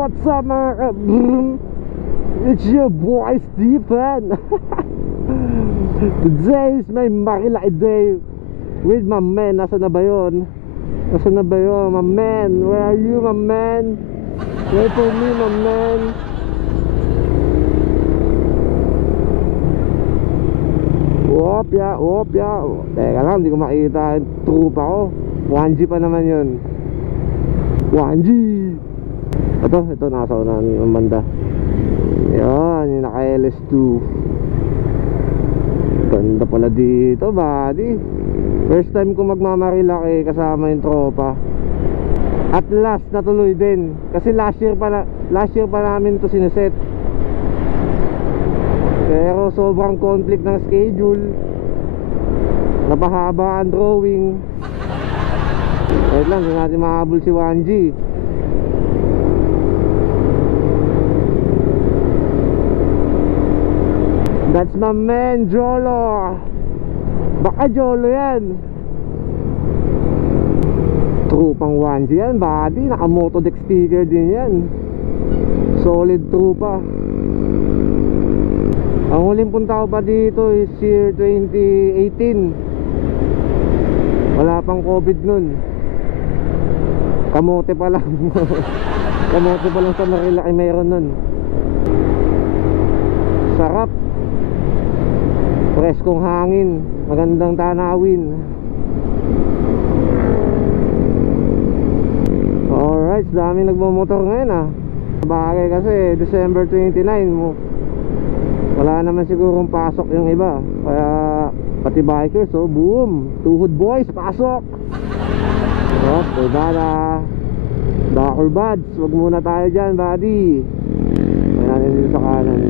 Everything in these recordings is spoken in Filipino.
what's up mga it's your boy Stephen. Today is my Marilaki day with my man. Nasaan na ba yun? Nasaan na ba yun, my man? Where are you, my man? Wait for me, my man. Opya. Teka lang, hindi ko makita yung trupa ko. 1G pa naman yun. 1G. Ito nasa unahan ng banda. Yan, yung naka LS2. Ganda pala dito, buddy. First time ko magmamarilaki kasama yung tropa. At last natuloy din. Kasi last year pa namin to sineset. Pero sobrang conflict ng schedule. Napahaba ang drawing. Wait lang, hindi natin mahabol si 1G. That's my man, Jolo. Baka Jolo yan. Trupang 1G yan, buddy. Naka motodeck sticker din yan. Solid trupa. Ang huling punta ko pa dito is year 2018. Wala pang COVID nun. Kamote pa lang. Kamote pa lang sa Marilaki mayroon nun. Sarap. Preskong hangin. Magandang tanawin. Alright, dami nagmamotor ngayon ah. Bagay kasi December 29 mo. Wala naman sigurong pasok yung iba. Kaya pati bikers, so boom, tuhod boys, pasok. Oh, bada Dakol buds, wag muna tayo dyan, buddy. May natin dito sa kanan.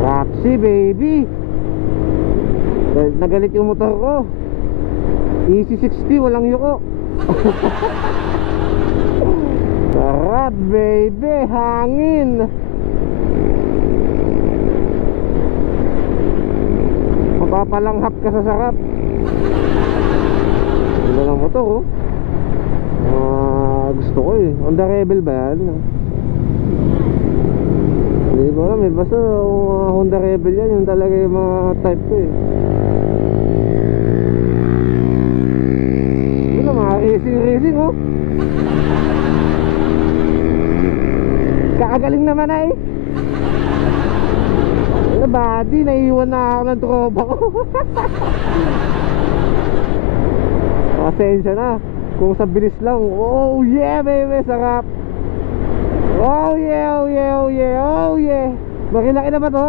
Roxy baby. Nagalit yung motor ko. EC60, walang yuko. Sarap baby, hangin. Mapapalanghap ka sa sarap. Gila ng motor oh. Gusto ko eh. Honda Rebel ba yan? Hindi ko alam eh. Basta Honda Rebel yan. Yung talaga yung mga type ko eh. Racing oh. Kakagaling naman ay. Ano buddy, naiiwan na ako ng tropa ko. Pasensya na kung sa bilis lang. Oh yeah baby, sarap. Oh yeah. Marilaki na ba to?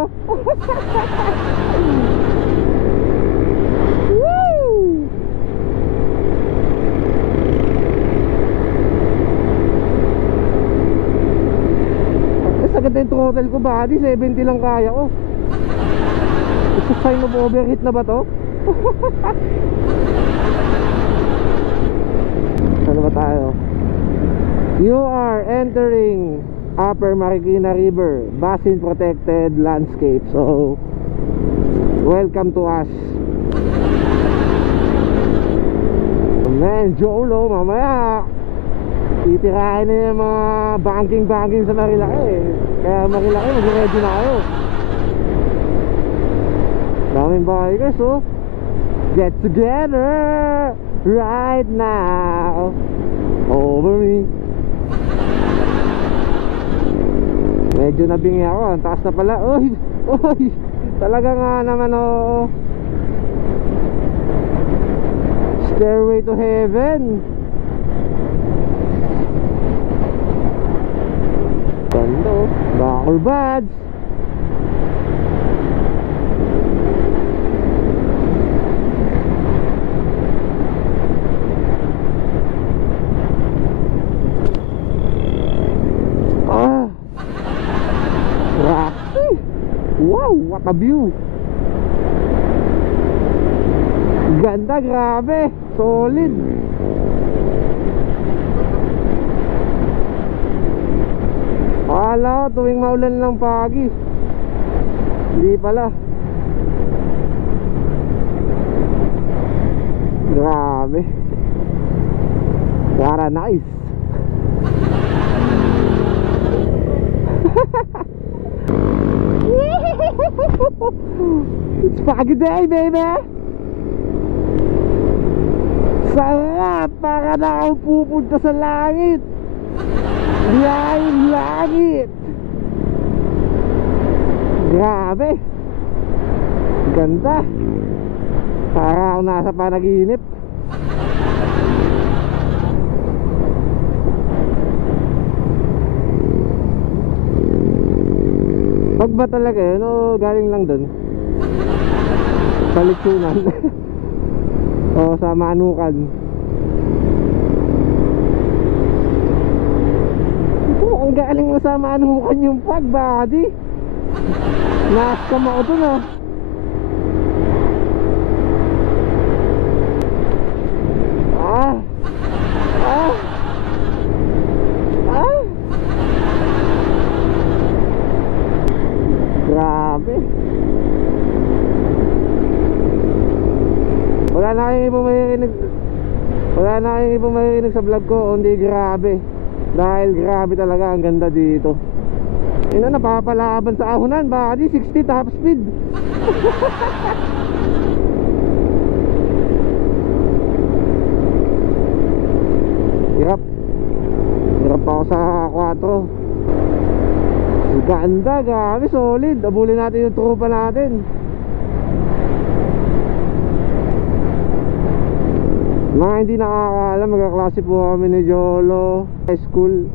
Sagad na yung throttle ko, buddy. 70 lang kaya ko. It's a sign of overheat na ba to? Saan ba tayo? You are entering Upper Marikina River Basin Protected Landscape. So welcome to us. Man, Jolo, mamaya titirahin na yung mga banking sa Marilaki. Kaya Marilaki, mag-ready na kayo. Daming bikers oh. Get together right now over me. Medyo nabingi ako. Ang taas na pala. Oy. Talaga nga naman oh. Stairway to heaven. Ganda oh. Dakol buds. Roxy. Wow, what a view. Ganda, grabe. Solid. Akala ko tuwing maulan lang pagi. Hindi pala. Grabe. Para nice. It's Pagi Day, baby. Sarap. Para na akong pupunta sa langit. Biyahing langit. Grabe. Ganda. Para ako nasa panaginip. Pag ba talaga yun o galing lang dun sa Litsunan o sa Manukan? Ang galing mo sa Manukan yung pag buddy. Naskam ako dun ah. Grabe. Wala na kayong ibang maririnig. Wala na kayong ibang maririnig sa vlog ko. Hindi grabe. Dahil grabe talaga ang ganda dito. Ina, napapalaban sa ahunan. Baka di 60 top speed. Hirap. Hirap ako sa 4. Ganda, grabe, solid. Abulin natin yung tropa natin. Mga hindi nakakaalam, magkaklase po kami ni Jolo high school.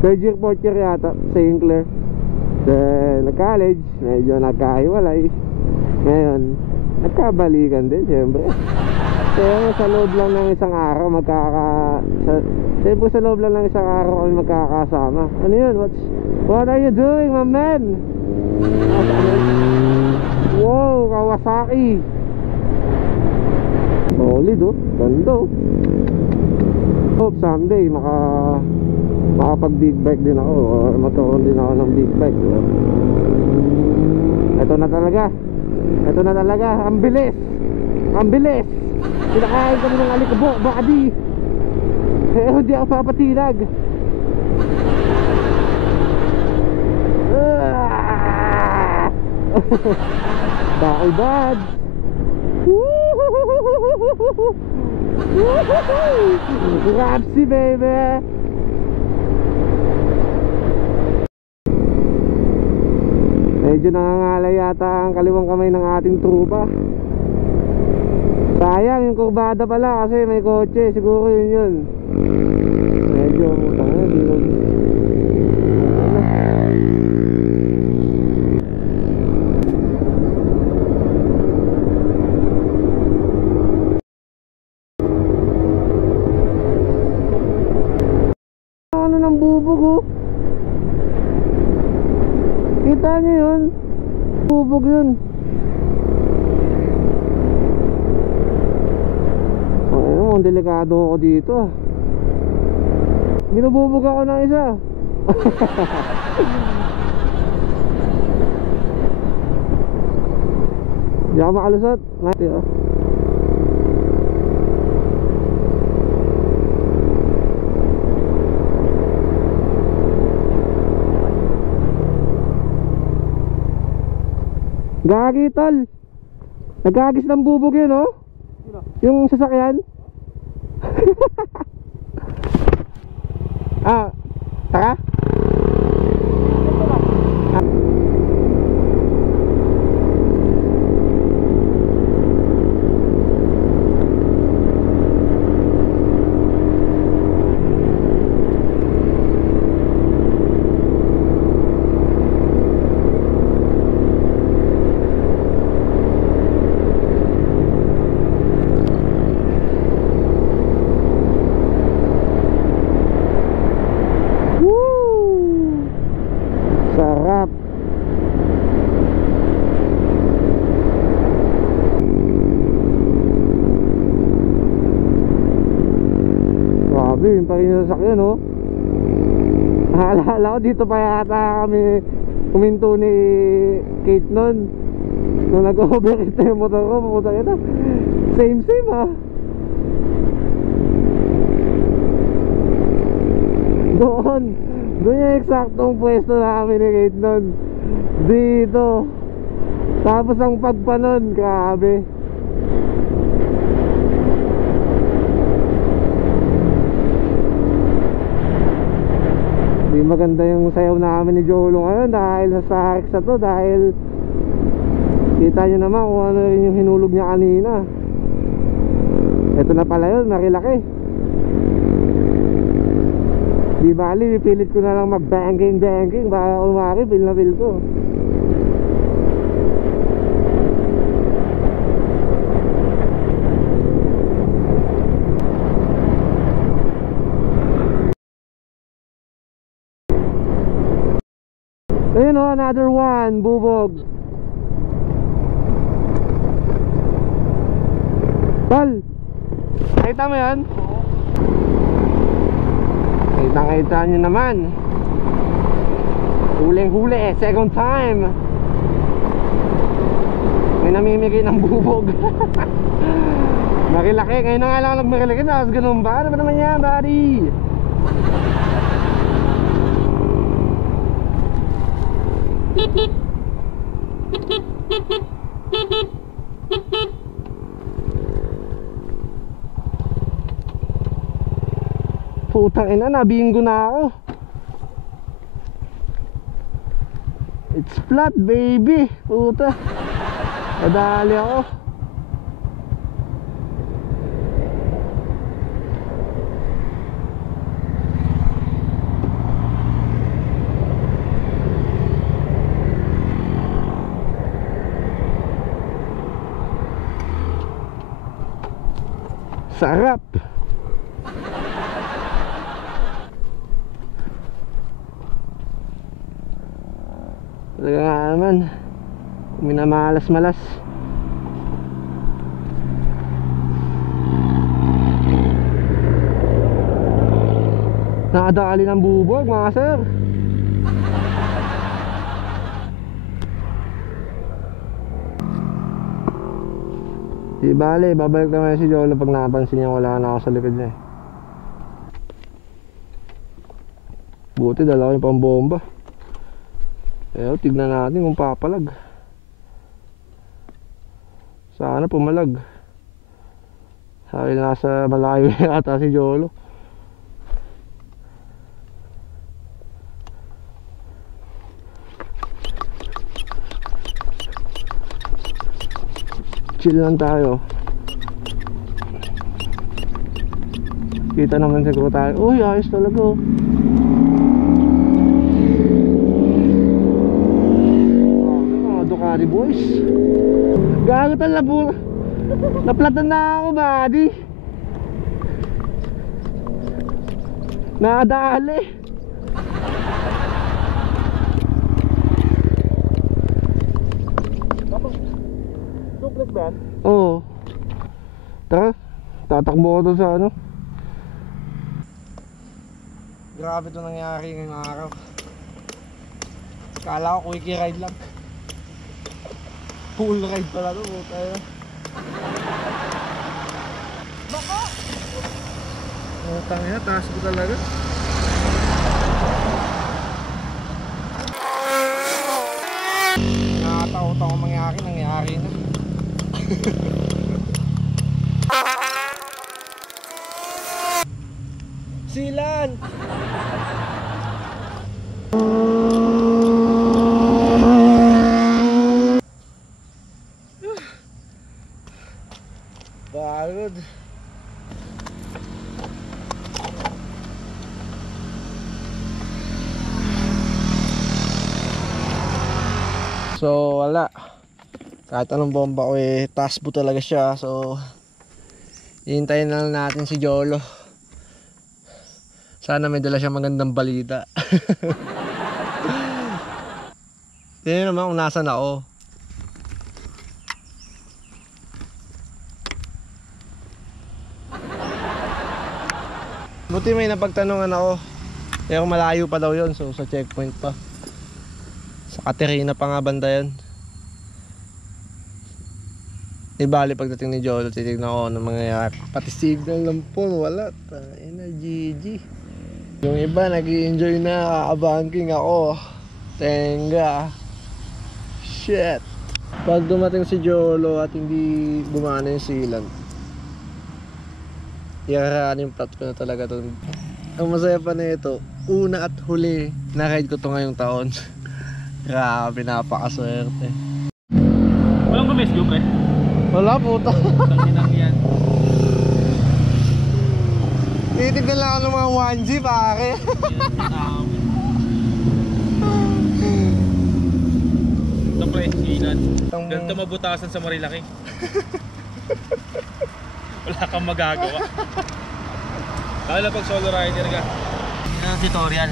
Third year, fourth year yata, St. Clair. Then nag-college, medyo nagkahiwalay. Ngayon, nagkabalikan din, siyempre. Kaya sa loob lang ng isang araw siyempre sa loob lang ng isang araw kami magkakasama. Ano yun? What are you doing, my man? Wow, Kawasaki. Solid oh, ganda oh. Hope someday makapag big bike din ako or magkaroon din ako ng big bike, diba? Ito na talaga, ang bilis. Ang bilis. Pinakain kami ng alikabok, buddy. Hindi ako papatinag. Bakal bad. Rapsi baby. Medyo nangangalay yata ang kaliwang kamay ng ating trupa. Sayang yung kurbada pala kasi may kotse. Siguro yun. Medyo ano ng bubog oh. Kita nyo yun? Bubog yun. Ang delikado ako dito. Binububog ako ng isa. Di ako makalusot. Mati oh. Gagi tol. Nagagis ng bubog yun oh. Yung sasakyan. Taka? Yung pa rin yung sasakyan oh. Alala ko dito pa yata kami Huminto ni Kate nun nung nag-overheat na yung motor ko. Pupunta kita, same ah. Doon yung eksaktong pwesto namin ni Kate nun. Dito. Tapos ang pagpa nun, grabe. Di maganda yung sayaw namin ni Jolo ngayon dahil sa Sarex na to. Dahil kita nyo naman kung ano rin yung hinulog niya kanina. Ito na pala yun, narilaki. Di bali, pilit ko na lang mag-banking baka umari, feel na feel ko. Ayun o, another one, bubog. Tol, nakita mo yan? Kita nyo naman. Huling-huli, second time. May namimigay ng bubog. Marilaki, ngayon na nga lang nagmarilaki. Tapos ganun ba? Ano ba naman yan, buddy? Putang ina, nabinggo na ako. It's flat, baby. Puta, nadali ako. Sarap. Talaga nga naman, minamalas-malas. Nakadali ng bubog mga sir. Di bale, babalik naman si Jolo pag napansin niya wala na ako sa likod niya eh. Buti dala ko yung pambomba. Eh, tignan natin kung papalag. Sana pumalag. Sabi nasa malayo yata si Jolo. Chill lang tayo. Kita naman siguro tayo. Uy, ayos talaga oh. Ducati boys. Gago talaga. Naplatan na ako, buddy. Nakadali. Duplex ba? Oo. Tara, tatakbo ko to sa ano. Grabe to nangyari ngayong araw. Kala ko quickie ride lang. Full ride pala to, tayo. Bako! Tangina, taas ko talaga. Nakatakot ako nangyari na. Silan! Pagod. So wala, kahit anong bomba ko eh, tasbo talaga siya. So hihintayin na lang natin si Jolo. Sana may dala siya magandang balita. Tingnan naman kung nasan ako. Buti may napagtanungan ako. Kaya malayo pa daw yun, so sa checkpoint pa. Sa Caterina pa nga banda yan. Di bali pagdating ni Jolo, titignan ko ano mangyayari. Pati signal ng phone, wala. Ina, GG. Yung iba nag-i-enjoy na, abanking ako. Tenga. Shit. Pag dumating si Jolo at hindi gumana yung sealant, iaraan yung plot ko na talaga to. Ang masaya pa na ito, una at huli na ride ko to ngayong taon. Grabe, napakaswerte. Walang gumesyo, pre. Wala, puta. Tanginang yan. Titignan lang ako ng mga 1G, pare. Ito, pre, silan. Ganito mabutasan sa Marilaki. Wala kang magagawa. Lalo pag solo rider ka. Yan ang tutorial.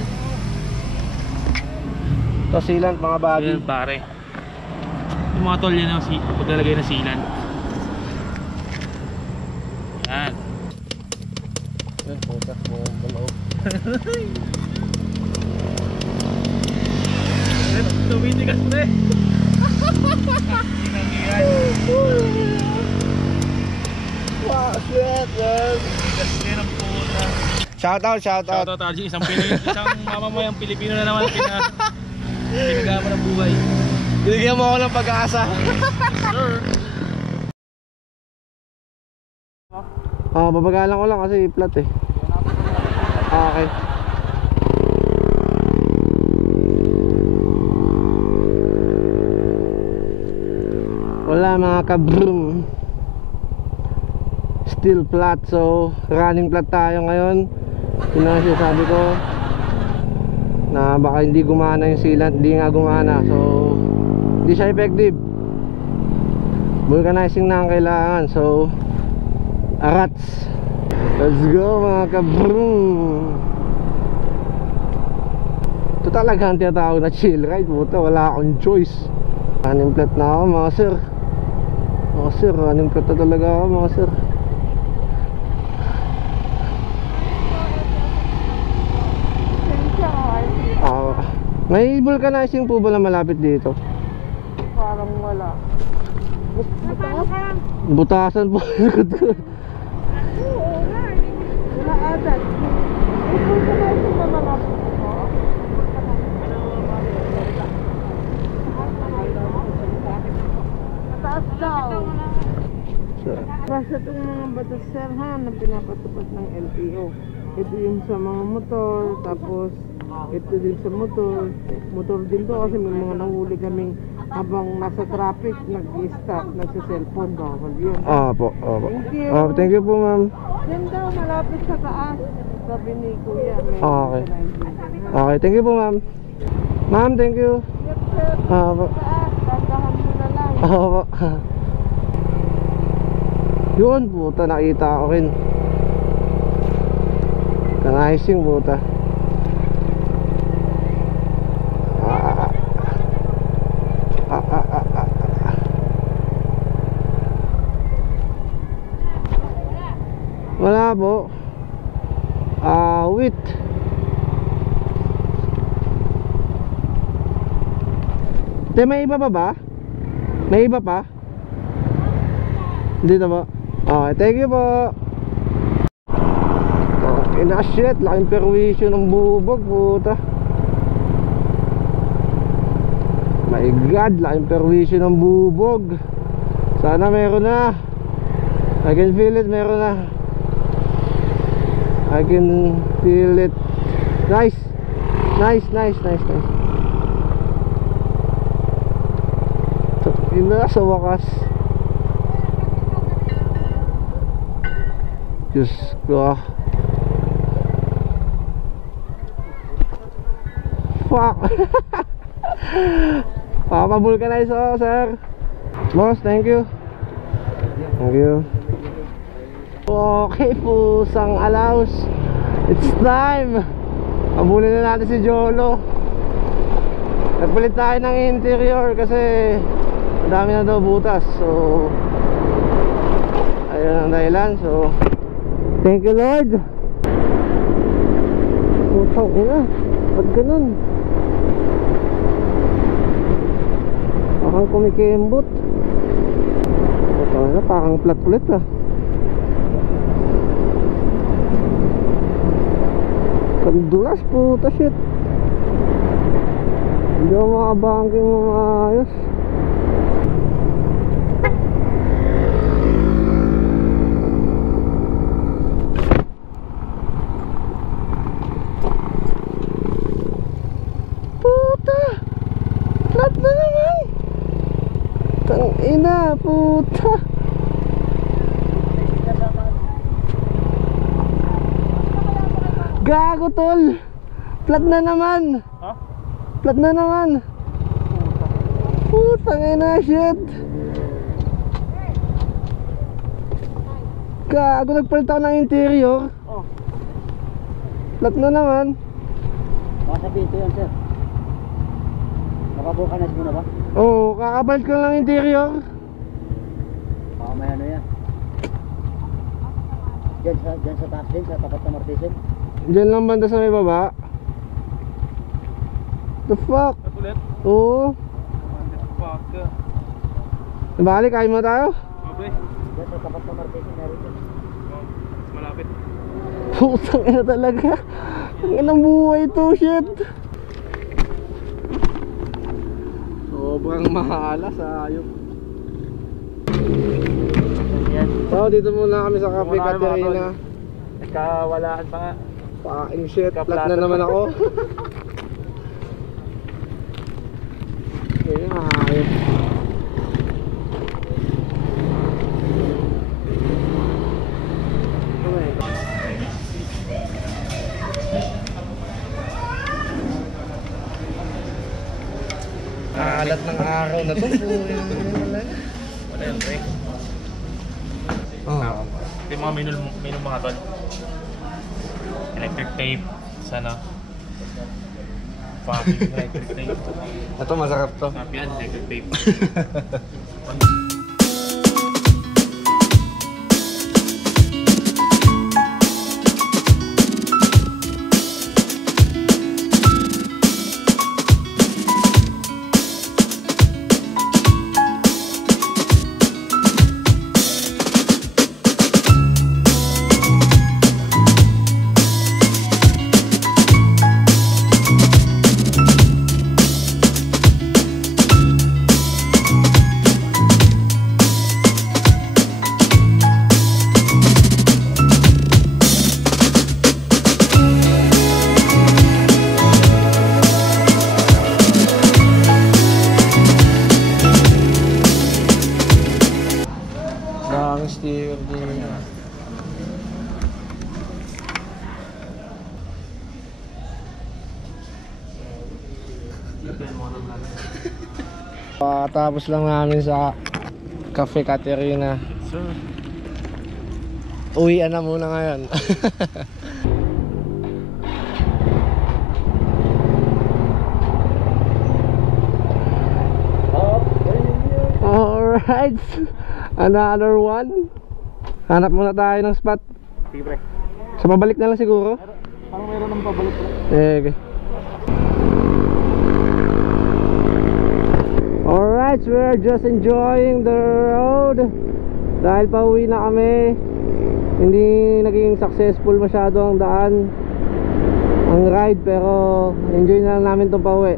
Ito sealant, mga bagay. Yan, pare. Yung mga tol yan ang paglalagay ng sealant. Yan. Yan, puta. Maloob. Tumitigas, pre. Wow, shit, man. Tumitigas din ang puta. Shoutout. Shoutout, Arjun. Isang mamamayang Pilipino na naman pinagama ng buhay. Binigyan mo ako ng pag-asa. Sure. Babagalan ko lang kasi flat eh. Okay. Wala mga kabroom. Still flat, so running flat tayo ngayon. Yun ang sinasabi ko, na baka hindi gumana yung sealant. Hindi nga gumana, so hindi siya effective. Vulcanizing na ang kailangan, so arats. Let's go mga kabroom. Ito talaga ang tinatawag na chill ride. Puta, wala akong choice. Running flat na ako mga sir. Mga sir, running flat na talaga ako mga sir. May vulcanizing po ba na malapit dito? Parang wala. Butasan po. Oo nga. Wala agad. Ito sa mga mataas daw. Basta itong mga batas sir ha na pinapatupad ng LTO. Ito yung sa mga motor, tapos ito din sa motor din to kasi may mga nahuli kaming habang nasa traffic nag-stop, nagsa-cellphone, bawal yun. Po. Thank you. Thank you po ma'am. Yan daw malapit sa taas, sabi ni Kuya. May Okay. Okay, thank you po ma'am. Ma'am, thank you. Yes sir, Po. taas, dandahan mo na lang. Po. Yun, puta, nakita ko rin. Kanayising, puta. Wala po. Wait. May iba pa ba? May iba pa? Dito po. Okay, thank you po. Ina shit, laking perwisyo ng bubog, puta. My God, laking perwisyo ng bubog. Sana meron na. I can feel it, meron na. I can feel it. Nice. Ina, sa wakas. Diyos ko. Fuck. Papabulkanize ako, sir. Boss, thank you. Thank you. Okay, pusang alaus. It's time. Pabulin na natin si Jolo. Nagpalit tayo ng interior kasi madami na daw butas. So ayun ang dahilan. So thank you Lord. Putang ina, ba't ganun? Ang kumikembot. Ito na, parang flat ulit ah. Kandulas, puta shit. Hindi ako makabangking ng ayos. Puta! Flat na naman! Tangina, puta! Gago tol! Flat na naman! Ha? Flat na naman! Putang ina, shit! Gago, nagpalit ako ng interior. Oh. Flat na naman. Baka sabihin ito yan, sir. Nakabukanas mo na ba? Oo, kakapalit ko lang interior. Baka may ano yan. Diyan sa taas din, sa tapat ng Martisin. Diyan lang banda sa may baba. The fuck? At ulit? Oo. Fuck ka. Balik, kain mo tayo? Okay. Diyan sa tapat ng Martisin, meron din. Oh, mas malapit. Putang ina talaga. Ang inang buhay to, shit. Sobrang mahala sa ayok. Yan. So, dito muna kami sa Cafe Muna kami, mga Caterina. Nagkawalaan pa nga. Paking shit, flat Kaplato. na naman ako. Ayun, ayos. Alat ng araw na to. Wala yan, pre. Oh. Ito yung mga menu mga tol. Electric tape. Sana. Fucking electric tape. Ito masarap to. Sarap yan, electric tape. Daming sticker din. Tapos lang namin sa Cafe Caterina. Sir. Uwian na muna ngayon. Alright, another one. Hanap muna tayo ng spot. Sige, pre. Sa pabalik na lang siguro. Parang meron ng pabalik, pre. Okay. Alright, we're just enjoying the road. Dahil pauwi na kami, hindi naging successful masyado ang daan, ang ride, pero enjoy na lang namin itong pauwi.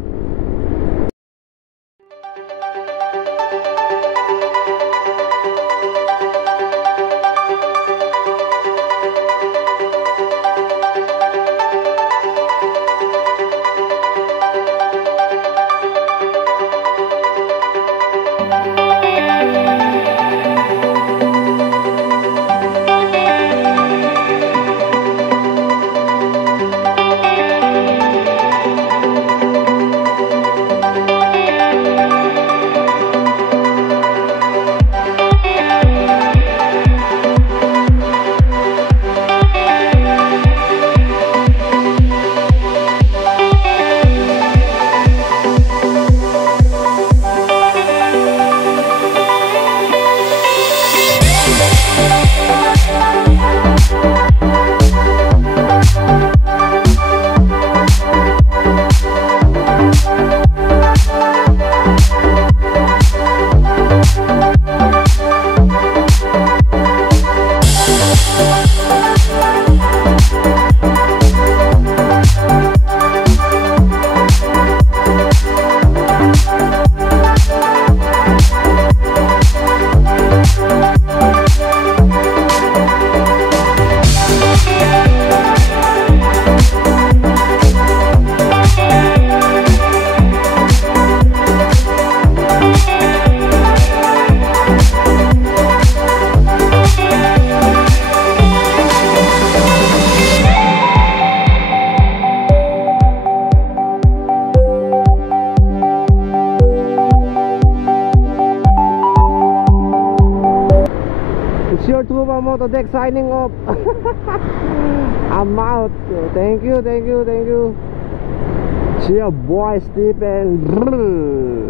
your Trupa Motodeck signing off. I'm out. Thank you, thank you, thank you. See ya, boy, Stephen.